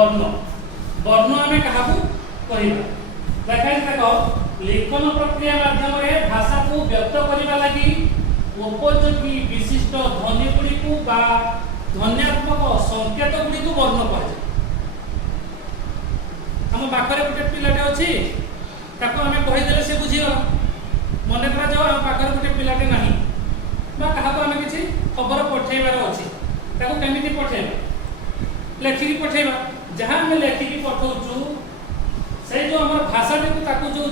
वर्ण वर्ण आम क्या कहवा देख लिखन प्रक्रिया माध्यम भाषा को व्यक्त करने लगी उपयोगी विशिष्ट ध्वनि गुड़ी ध्वनियात्मक संकेत गुड़ी को वर्ण कह आम पाखे गोटे पिलाटे अच्छी आम कहीदे से बुझीगला मन कर जाओ आम पाखे गोटे पिलाटे ना क्या आम किसी खबर पठेबार अच्छी केमी पठेबा लेखिकी पठेबा जहाँ आम लेखिकी पठाऊँ से जो आम भाषा जो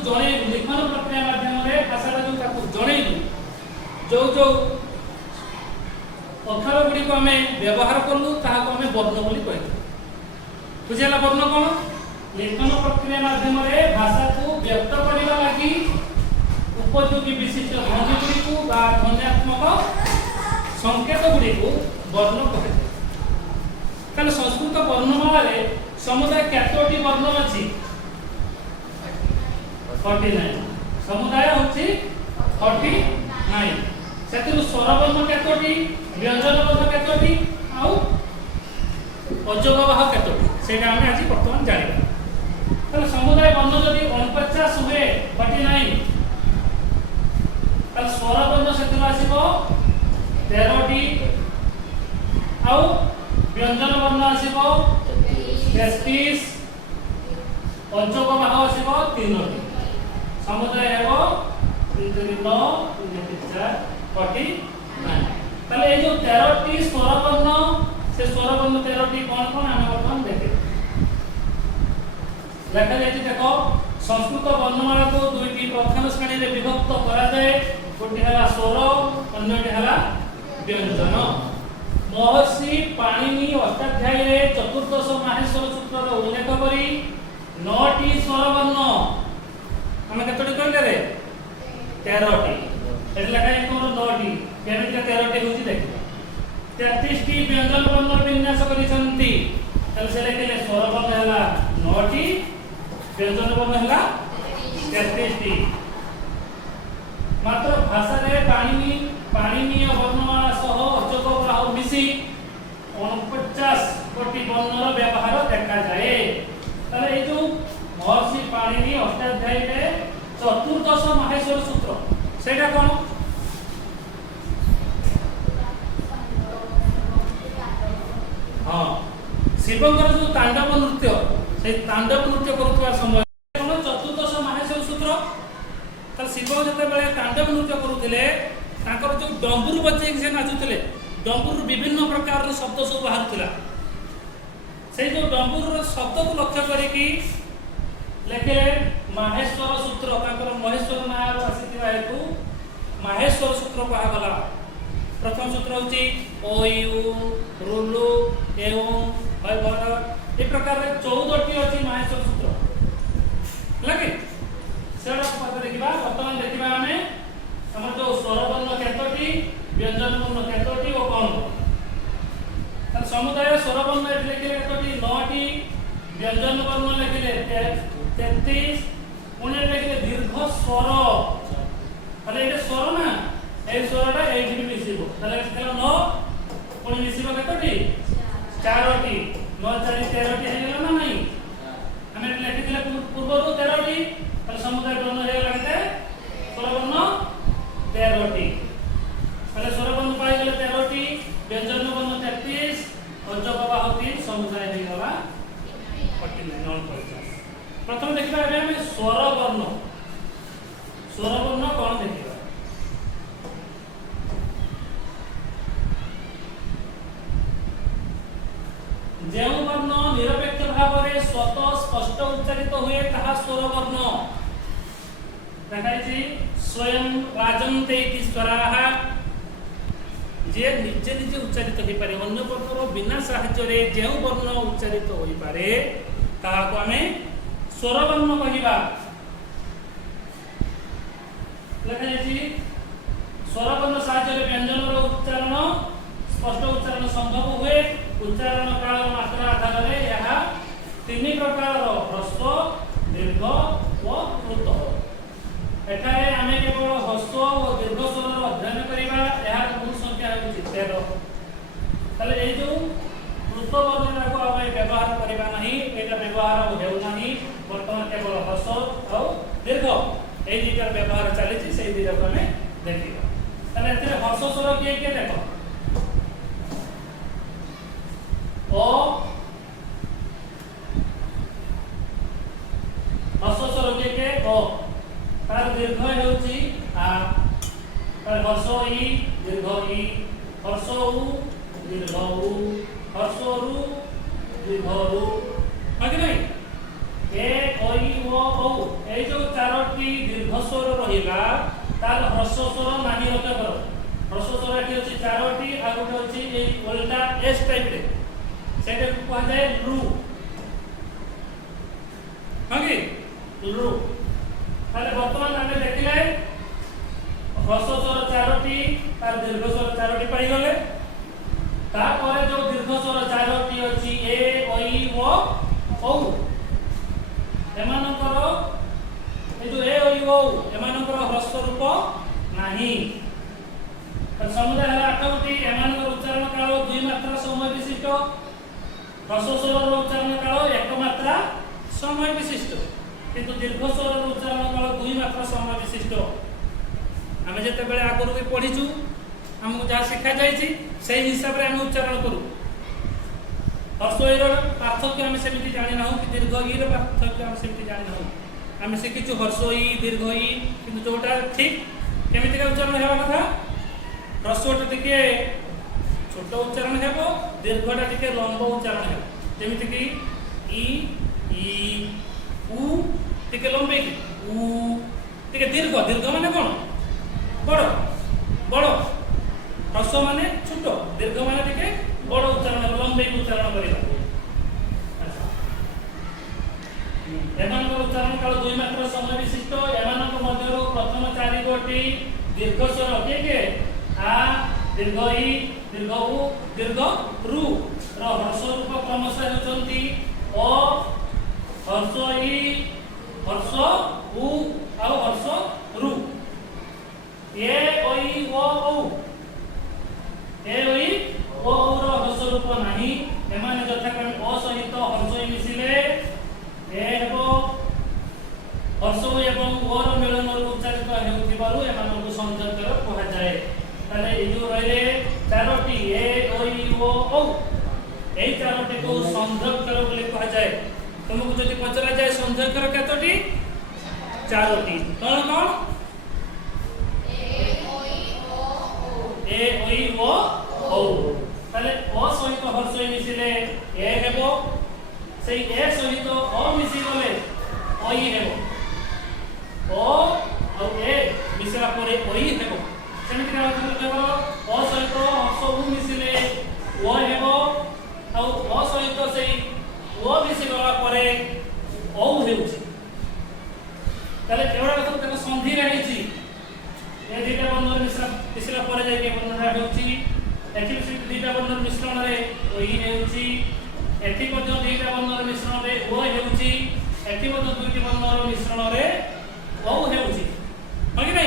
जन लिखन प्रक्रिया माध्यम भाषा जो जनइलु जो जो अक्षर गुड़ी को आम व्यवहार कलु ताकू आम वर्ण बोली कही बुझेगा वर्ण कौन लिखन प्रक्रिया माध्यम भाषा को व्यक्त करने लगी उपयोगी विशिष्ट ध्वनि गुड़ी को ध्वनियात्मक संकेत गुड़ी को वर्ण कहे संस्कृत वर्णमाला समुदाय केतोटी वर्ण अच्छी 49 समुदाय होची 49 सेतिरु स्वर वर्ण केतोटी व्यंजन वर्ण केतोटी आउ अजोगवाह केतोटी सेटा हम आज वर्तमान जानिबा तले समुदाय वर्ण जदि 49 हुए 49 तले स्वर वर्ण सेतिरु आसीबो 13टी आउ व्यंजन वर्ण आसीबो 33 अजोगवाह आसीबो 3टी समुदाय हेबो 9 ताले जो 13टी स्वर वर्ण से स्वर वर्ण 13टी कौन कौन आम वर्तमान देखे देखा जाए देखो संस्कृत वर्णमाला को दुईटी प्रधान श्रेणी में विभक्त करा जाए गोटे हला स्वर अन्यटी हला व्यंजन महर्षि पाणिनि अष्टाध्यायी रे चतुर्दश माहेश्वर सूत्र रो उल्लेख करी 9टी स्वर वर्ण हमें केतोटी कहले रे 13टी एला काई तोर 9टी केमिका 13टी होची देखिबा 33टी व्यंजन वर्ण विन्यास करिसंती तले से लेके स्वर वर्ण हला 9टी व्यंजन वर्ण हला 33टी मात्र भाषा रे पाणिनीय वर्णमाला सह अजोगवाह मिसी 49 कोटी वर्णर व्यवहार देखा जाए तले ए जो महर्षि पाणिनि अष्टाध्यायी रे चतुर्दश माहेश्वर सूत्र सेटा कोन हां शिवंकर जो तांडव नृत्य से तांडव नृत्य करुवा समय कोन चतुर्दश माहेश्वर सूत्र त शिव जते बेले तांडव नृत्य करूथिले ताकर जो डंबुरु बजे से नाचुथिले डंबुरु विभिन्न प्रकार शब्द सब बाहरथिला से जो डंबुरु शब्द को लक्ष्य करिकी लेखे माहेश्वर सूत्र ताकर महेश्वर नाम आसीथिबा हेतु माहेश्वर सूत्र कहा गला प्रथम सूत्र होची ओ यू रुलु एवं हय बर ए प्रकार 14टी अछि माहेश्वर सूत्र लगे सेडा पद देखिबा वर्तमान देखिबा हमें हमर जो स्वर वर्ण केतोटी व्यंजन वर्ण केतोटी ओ कोन त समुदाय स्वर वर्ण लेखिले केतोटी 9टी व्यंजन वर्ण लेखिले 33 उन्हें लेखिले दीर्घ स्वर अरे ये स्वर ना ए स्वरटा एठी भी मिसिबो तले केला 9 कोन मिसिबो केतोटी 4टी 9 4 13टी हे गेला ना नहीं हमें लेखिले पूर्वरु 13टी तले समुदाय वर्ण हे लागते स्वर वर्ण 13टी तले स्वर वर्ण पाई गेले 13टी व्यंजन वर्ण 33 अजोगवाह 3 समुदाय हे गेला 49 प्रथम देखिबा एबे हम स्वर वर्ण कौन देखिबा जेउ वर्ण निरपेक्ष भाव रे स्वतः स्पष्ट उच्चारित हुए ताहा स्वर वर्ण देखाइछि स्वयं राजन्ते इति स्वराः जे निजे निजे उच्चारित होई पारे अन्य प्रकार बिना साहाय्य रे जेउ वर्ण उच्चारित होई पारे ताहा को हमें स्वर वर्ण कहिबा लेखाइछि स्वर वर्ण साहाय्य व्यंजन रो उच्चारण स्पष्ट उच्चारण संभव हुए उच्चारण काल मात्रा आधार रे यह तीन प्रकार ह्रस्व दीर्घ व कृत एठारे आमे केवल ह्रस्व और दीर्घ स्वर अध्ययन करिबा यार मूल संख्या होछि 13 तले ए जो कृत वर्ण को आमे व्यवहार करिबा नहीं व्यवहार होउनाही वर्तमान केवल ह्रस्व और दीर्घ ए दुईटार व्यवहार चली से दुईटा को हमें देखिए ताले एते ह्रस्व स्वर किए किए देखो ओ ह्रस्व स्वर किए किए ओ तार दीर्घ हेउची आ तार ह्रस्व ई दीर्घ ई ह्रस्व उ दीर्घ उ ह्रस्व रु दीर्घ रु आगे नहीं ए ओई ओ औ ए जो चारोटी दीर्घ स्वर रहिला तार ह्रस्व स्वर नाही रखा करो ह्रस्व स्वर एठी अछि चारोटी आ गोटे अछि ए उल्टा एस टाइप रे सेटे को जाय रु आगे रु ताले वर्तमान आमे देखिले ह्रस्व स्वर चारोटी तार दीर्घ स्वर चारोटी पाई गले तापर जो दीर्घ स्वर चारोटी अछि ए ओई ओ औ एमानकर ए जो ए ओई ओ एमानकर ह्रस्व रूप नाही तर समुदाय हला आठगोटी एमानकर उच्चारण काल दुई मात्रा समय विशिष्ट ह्रस्व स्वर उच्चारण काल एक मात्रा समय विशिष्ट किंतु दीर्घ स्वर उच्चारण काल दुई मात्रा समय विशिष्ट आमे जते बेले आगुरु भी पढिचु हमहु जा शिक्षा जाईची सेही हिसाब रे हम उच्चारण करू ह्रस्व ईर पार्थक्य हम सेमिति जानि नाहु कि दीर्घ ईर पार्थक्य हम सेमिति जानि नाहु हम शिखिचु ह्रस्व ई दीर्घ ई किंतु जोटा ठीक केमिति का उच्चारण हेबा कथा ह्रस्वटा टिके छोट उच्चारण हेबो दीर्घटा टिके लंब उच्चारण हेबो जेमिति कि ई उ टिके लंबे कि उ टिके दीर्घ दीर्घ माने कोन बड़ बड़ ह्रस्व माने छोट दीर्घ माने टिके बड़ उच्चारण लंबे उच्चारण करिबा एमानक उच्चारण काल दुई मात्रा समय विशिष्ट एमानक मध्यरो प्रथम चारि गोटी दीर्घ स्वर के आ दीर्घ ई दीर्घ उ दीर्घ रु र ह्रस्व रूप क्रमशः हेउचंती अ ह्रस्व ई ह्रस्व उ आ ह्रस्व रु ए ओई ओ औ ए ओई ओ ର ह्रस्व रूप नाही एमाने यथाक्रमे अ सहित ह्रस्व ई मिसिले ए हेबो ह्रस्व एवं ओ ର मिलन उच्चारित हेउथिबारु एमानकु संज्ञकर कहा जाय ताले ए जो रहिले चारोटी ए ओई ओ औ एई चारोटी को संज्ञकर बोली कहा जाय तुमको जदि पचरा जाय संज्ञकर केतोटी चारोटी कोन कोन ए ओई ओ औ ताले ओ सहित ह्रस्व मिसिले ए हेबो सेई ए सहित अ मिसि गले ओई हेबो ओ और ए मिसला परे ओई हेबो सेमिति का केवल अ सहित ह्रस्व उ मिसिले ओ हेबो और अ सहित सेई ओ मिसि गला परे औ हेउची ताले केवल कथा संधि रहिची ए दुईटा बर्ण मिसला परे जाय के बर्णना हेउची एठी दुईटा बर्ण मिश्रण रे ओई हेउची एठी मध्ये दुईटा बर्ण मिश्रण रे ओ हेउची एठी मध्ये दुईटी बर्ण मिश्रण रे औ हेउची होई नै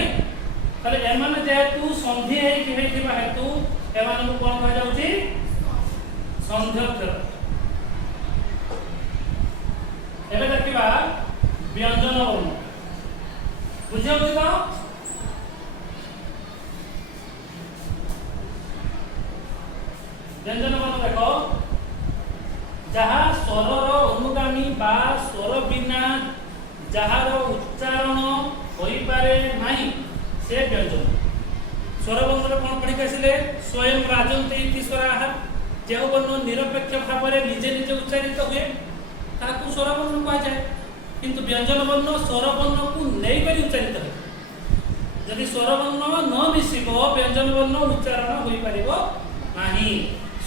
ताले एमान जेतु संधि हे कि हेतिबा हेतु एमान को कोन कह जाउची संध्यक्षर एबे देखिबा व्यंजन वर्ण बुझियौ तो व्यंजन वर्ण देखो जहाँ स्वरर अनुगामी बा स्वर बिना जहार उच्चारण होई पारे नाही से व्यंजन स्वर वर्ण कोन पढि आसिले स्वयं राजन्ते इति स्वराः जे वर्ण निरपेक्ष भाव में निजे निजे उच्चारित हुए ताकू स्वर वर्ण कहा जाए किंतु व्यंजन वर्ण स्वर वर्ण को नहीं करी उच्चारित है यदि स्वर वर्ण न मिसिबो व्यंजन वर्ण उच्चारण होई परिबो नाही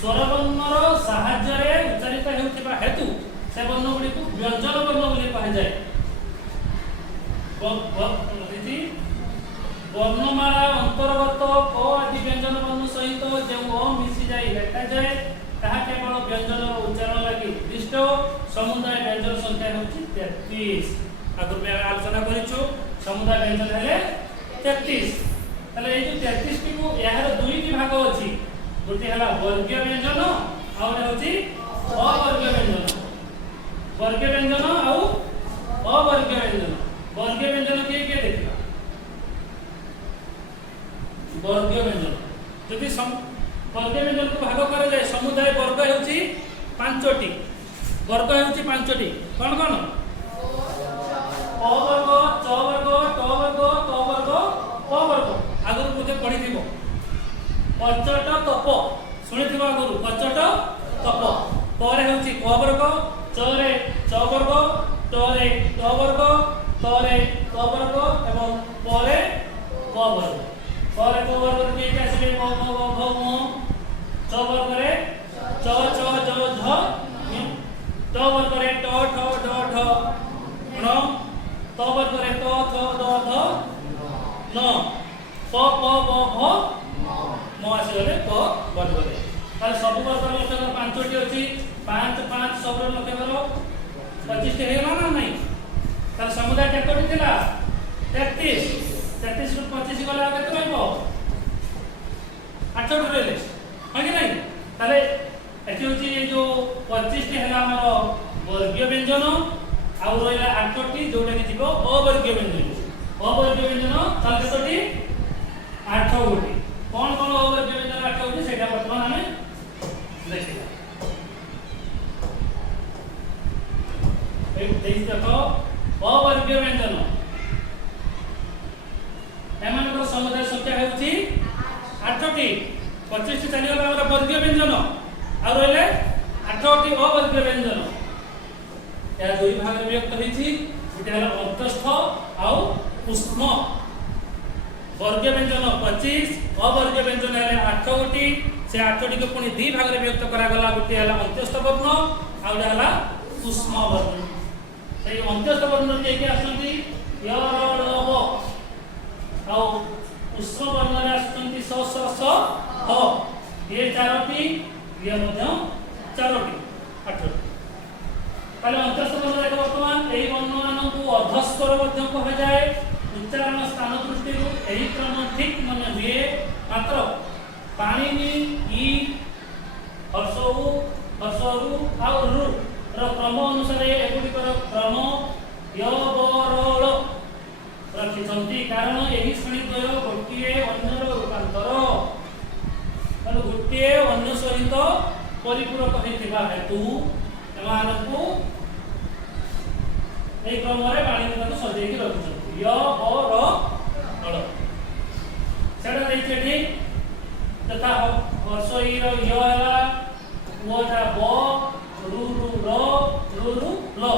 स्वर वर्णर साहाय्य रे उच्चारित हेउथिबा हेतु से वर्ण गुडी को व्यंजन वर्ण बोली कहा जाए वर्णमाला अंतर्गत क आदि व्यंजन वर्ण सहित जे अ मिसि जाई लेखा जाए ताहा केवल व्यंजन उच्चारण लागि निर्दिष्ट समुदाय व्यंजन संख्या होची 33 आगु में आलोचना करिछु समुदाय व्यंजन हेले 33 तले ए जो 33 टी को यार दुईटी भाग अछि गोटे हला वर्गीय व्यंजन और होची अवर्गीय व्यंजन वर्ग व्यंजन आउ अवर्ग व्यंजन। वर्ग व्यंजन किए किए देखा वर्ग व्यंजन जदि वर्ग व्यंजन को भाग करा जाए समुदाय वर्ग होउची पांचटी। वर्ग होउची पांचटी कौन कौन अ वर्ग च वर्ग ट वर्ग क वर्ग प वर्ग आगु मुझे पढ़ी थी पचट तप शुणी थी आगु पचट तप पर होउची क वर्ग च रे च वर्ग ट रे ट वर्ग त रे त वर्ग एवं प रे प वर्ग। पर क वर्ग के आसीबे क ख ग घ म च वर्ग रे च छ ज झ ट वर्ग रे ट ठ ड ढ ण त वर्ग रे त थ द ध न प प ब भ म आसीले क वर्ग रे। ताले सब वर्ग लक्ष्य कर पांचटी अछि 5 5 सब लक्ष्य कर 25 टे हेला ना नहीं। ताले समुदाय केतोटी थिला 33 33 रु 25 गला केते रहबो 8 टे रहले है कि नहीं। ताले एठी होची जो 25 टे हेला हमर वर्गीय व्यंजन आउ रहिला 8 टी जोटा कि जीवो अवर्गीय व्यंजन। अवर्गीय व्यंजन ताले केतोटी 8 गोटी कौन कौन अवर्गीय व्यंजन 8 गोटी सेटा वर्तमान हमें देखिला। एक देख देखो अवर्गीय व्यंजन एमानकर समुदाय संख्या होउची 8 टी 25 टी चली गला हमर वर्गीय व्यंजन आ रहले 8 टी अवर्गीय व्यंजन। या दुई भाग विभक्त होईची गोटे हला अंतस्थ आउ उष्म। वर्गीय व्यंजन 25 अवर्गीय व्यंजन है 8 गोटी से 8 टी को पुनी दी भाग रे विभक्त करा गला गोटे हला अंत्यस्थ वर्ण आउ हला उष्म वर्ण। सेई अंत्यस्थ वर्ण के के आसंती य र ल व आउ उष्म वर्ण रे आसंती स स स ह ये चारोटी ये मध्य चारोटी 8 ताले अंत्यस्थ वर्ण रे वर्तमान एई वर्ण मानकु अधस्वर मध्य कहा जाए। उच्चारण स्थान दृष्टि एही क्रम ठीक मन हुए मात्र पाणिनि ई हर्षऊ हर्षरू आउ रु र क्रम अनुसार एगुडी कर क्रम य ब र ल रखिछंती कारण एही श्रेणी द्वय गोटिए अन्यर रूपांतर माने गोटिए अन्य सहित परिपूरक हेतिबा हेतु एमानकु एई क्रम रे पाणिनि ताकु सजेई कि रखिछंती य ब र ल सेडा देखि तथा हर्षई र य हला ओटा ब रु रु र ल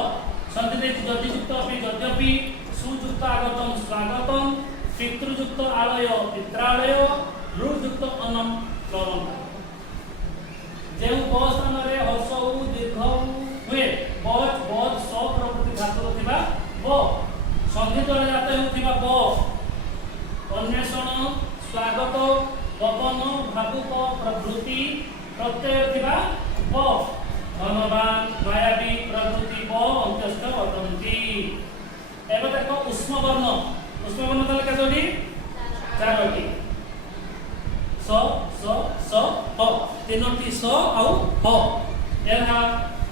संधि दे जतियुक्त अपि यद्यपि सुयुक्त आगतम स्वागतम पितृयुक्त आलय पित्रालय लुयुक्त अनम लवम। जेउ ब स्थान रे हर्षऊ दीर्घ हुए बच बच स प्रकृति धातु थिबा ब संधि द्वारा जात हेउथिबा ब अन्वेषण स्वागत पवन भावुक प्रवृत्ति प्रत्यय थिबा ब धनवान मायावी प्रवृत्ति ब अंत्यस्थ वर्तन्ति। एबे देखो उष्म वर्ण ताले केतोटी 4टी स स स ह तीनोटी स आउ ह एहा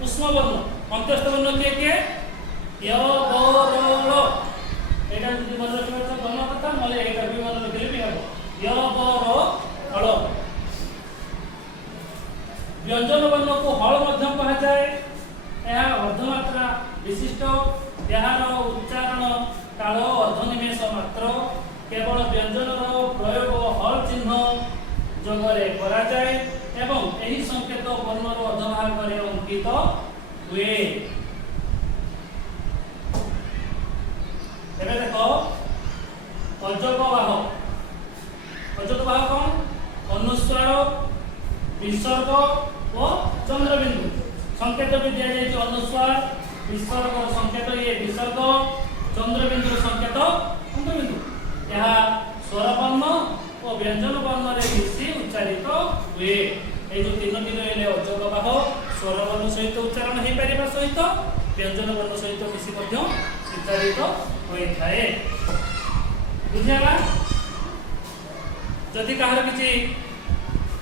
उष्म वर्ण। अंत्यस्थ वर्ण के य ब र ल एटा जदि मन रखिबा त गण कथा नले एटा भी मन रखिले भी हबो य ब र ल। व्यंजन वर्ण को हल मध्य कहा जाए। यह अर्धमात्रा विशिष्ट यार उच्चारण काल अर्धनिमेष मात्र केवल व्यंजन प्रयोग हल चिन्ह जगरे करा जाए एवं एही संकेत वर्ण अधभाग रे अंकित हुए। एबे देखो अजगबाह कौन अनुस्वार विसर्ग और चंद्रबिंदु संकेत भी दिया जाए। अनुस्वार विसर्ग संकेत ये विसर्ग चंद्रबिंदु संकेत चंद्रबिंदु यह स्वर वर्ण और व्यंजन वर्ण रे मिसी उच्चारित हुए। ए जो तीन दिन रहले अजगबाह स्वर वर्ण सहित उच्चारण हे परिबा सहित व्यंजन वर्ण सहित मिसी मध्य उच्चारित होई थाए। बुझियाला जदि कहार किछि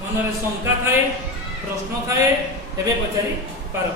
मन रे शंका थाए प्रश्न थाए एबे पचारि पारो।